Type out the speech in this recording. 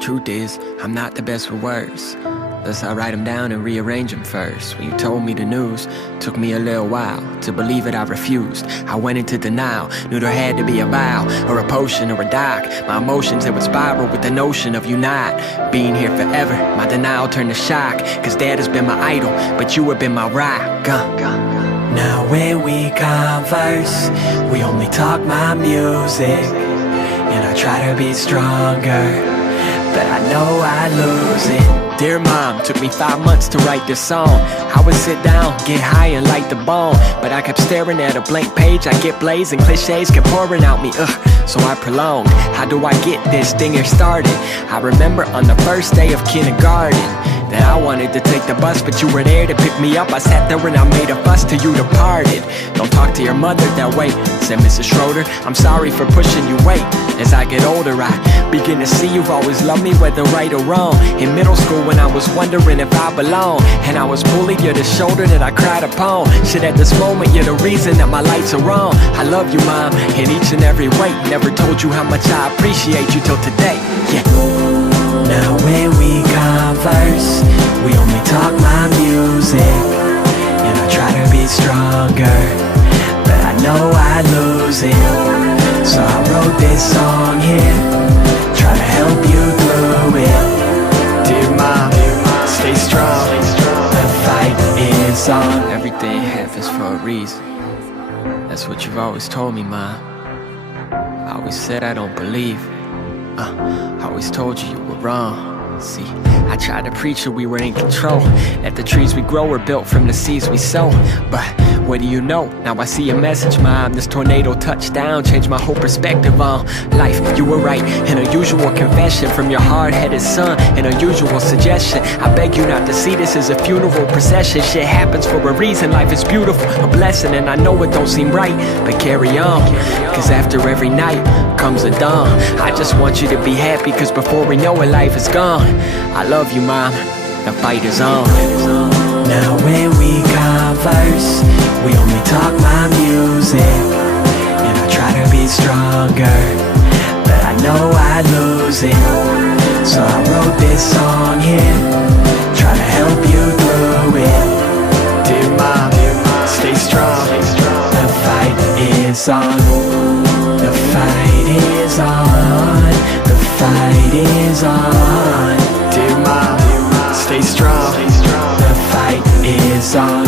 Truth is, I'm not the best with words. Thus I write them down and rearrange them first. When you told me the news, took me a little while to believe it. I refused. I went into denial, knew there had to be a vow or a potion or a doc. My emotions, they would spiral with the notion of you not being here forever. My denial turned to shock, cause dad has been my idol, but you have been my rock. Now when we converse, we only talk my music, and I try to be stronger, but I know I lose it. Dear mom, took me 5 months to write this song. I would sit down, get high and light the bone, but I kept staring at a blank page. I get blazing, cliches kept pouring out me, so I prolonged. How do I get this thing here started? I remember on the first day of kindergarten that I wanted to take the bus, but you were there to pick me up. I sat there and I made a fuss till you departed. Don't talk to your mother that way, said Mrs. Schroeder. I'm sorry for pushing you away. As I get older, I begin to see you've always loved me, whether right or wrong. In middle school when I was wondering if I belong, and I was bullied, you're the shoulder that I cried upon. Shit, at this moment, you're the reason that my lights are on. I love you, mom, in each and every way. Never told you how much I appreciate you till today, yeah. Now when we converse, we only talk my music, and I try to be stronger, but I know I lose it. So I wrote this song here, try to help you through it. Dear mom, stay strong, the fight is on. Everything happens for a reason. That's what you've always told me, mom. I always said I don't believe. I always told you were wrong. See, I tried to preach that we were in control, that the trees we grow were built from the seeds we sow. But what do you know? Now I see a message, mom. This tornado touchdown changed my whole perspective on life. You were right, an unusual confession from your hard-headed son, an unusual suggestion. I beg you not to see this as a funeral procession. Shit happens for a reason, life is beautiful, a blessing. And I know it don't seem right, but carry on, cause after every night comes a dawn. I just want you to be happy, cause before we know it, life is gone. I love you, mom, the fight is on. Now when we converse, we only talk my music, and I try to be stronger, but I know I lose it. So I wrote this song here, try to help you through it. Dear mom, stay strong, the fight is on. The fight is on, the fight is on. Dear mom, stay strong, the fight is on.